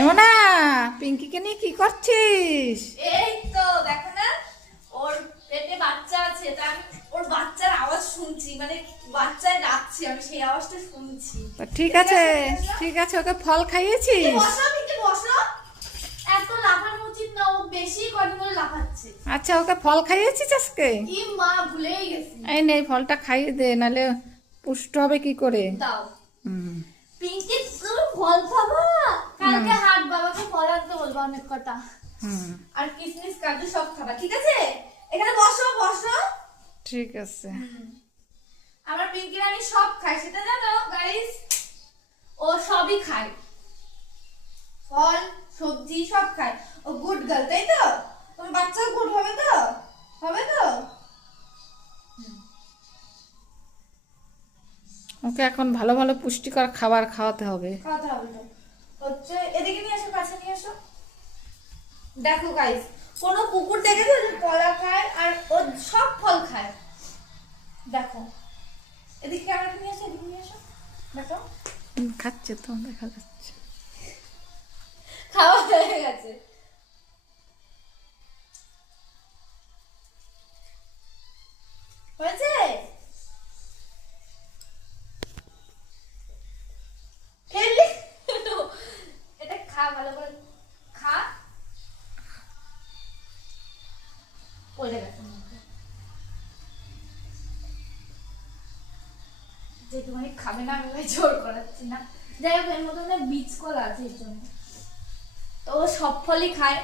এমনা পিঙ্কিকে নিয়ে কি করছিস? এই তো দেখো না, ওর পেটে বাচ্চা আছে, তা আমি ওর বাচ্চার আওয়াজ শুনছি, মানে বাচ্চায় ডাকছে, আমি সেই আওয়াজটা শুনছি। ঠিক আছে, ঠিক আছে, ওকে ফল খাইয়েছিস? বসো পিঙ্কি বসো, এত লাফানো উচিত না, ও বেশি কদিন ধরে লাফাচ্ছে। আচ্ছা, ওকে ফল খাইয়েছিস আজকে? ই মা, ভুলেই গেছি। এই নে, ফলটা খাইয়ে দে, নালে পুষ্ট হবে কি করে? দাও। হুম। পিঙ্কি তুমি ফল খাবা? কালকে হাট বাবাকে ফল আনতে বলবো অনেক কটা। হুম, আর কিসমিস কাজু সব খাবা, ঠিক আছে? এখানে বসো বসো। ঠিক আছে। আমার পিঙ্কি রানী সব খায়, সেটা জানো গাইস? ও সবই খায়, ফল সবজি সব খায়। ও গুড গার্ল, তাই তো? তোমার বাচ্চাও গুড হবে তো? হবে তো? ওকে এখন ভালো ভালো পুষ্টিকর খাবার খাওয়াতে হবে। খাওয়াতে হবে তো। হচ্ছে এদিকে নিয়ে আসো, কাছে নিয়ে আসো। দেখো গাইস, কোনো কুকুর দেখেছো যে কলা খায় আর ও সব ফল খায়? দেখো, এদিকে ক্যামেরাটা নিয়ে আসো, এদিকে নিয়ে আসো। দেখো খাচ্ছে তো, দেখা যাচ্ছে। খাওয়া হয়ে গেছে। হয়েছে? ফেললি? এটা খা, ভালো করে খা। পড়ে গেছে মুখে। যে তোমাকে খাবে না, আমি ওই জোর করাচ্ছি না। যাই হোক, এর মধ্যে না বীজ কলা আছে, এর জন্য। তো ও সব ফলই খায়।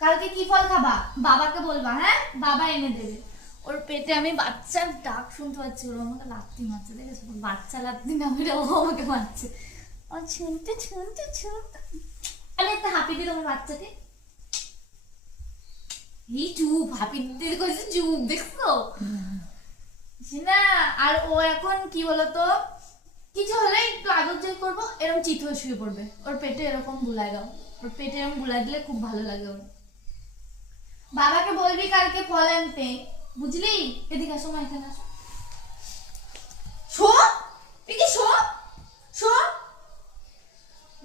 কালকে কি ফল খাবা বাবাকে বলবা, হ্যাঁ? বাবা এনে দেবে। ওর পেটে আমি বাচ্চার ডাক শুনতে পাচ্ছি, ওর আমাকে লাত্তি মারছে, দেখেছো? বাচ্চা লাত্তি না মেরে ও আমাকে মারছে। আর ছুনতে ছুনতে ছুনতে, আরে একটা হাঁপি দিল আমার বাচ্চাকে। এই চুপ, হাঁপি দিতে করেছে চুপ, দেখছো না? আর ও এখন কি বলতো, কিছু হলে একটু আদর যে করবো, এরকম চিত হয়ে শুয়ে পড়বে। ওর পেটে এরকম বুলাই দাও, ওর পেটে এরকম বুলাই দিলে খুব ভালো লাগে ওর। বাবাকে বলবি কালকে ফল আনতে, বুঝলি? এদিকে আসো মা, এখানে আসো। শো পিকি, শো শো,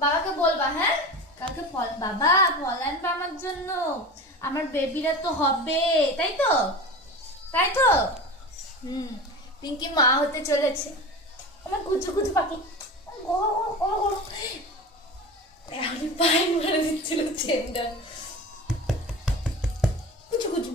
বাবাকে বলবা, হ্যাঁ? কালকে ফল, বাবা ফল আনবে আমার জন্য, আমার বেবিরা তো হবে, তাই তো? তাই তো? পিঙ্কি মা হতে চলেছে, আমার কুচু কুচু পাখি। আমি পায়ে মারা দিচ্ছিল চেনটা। কুচু কুচু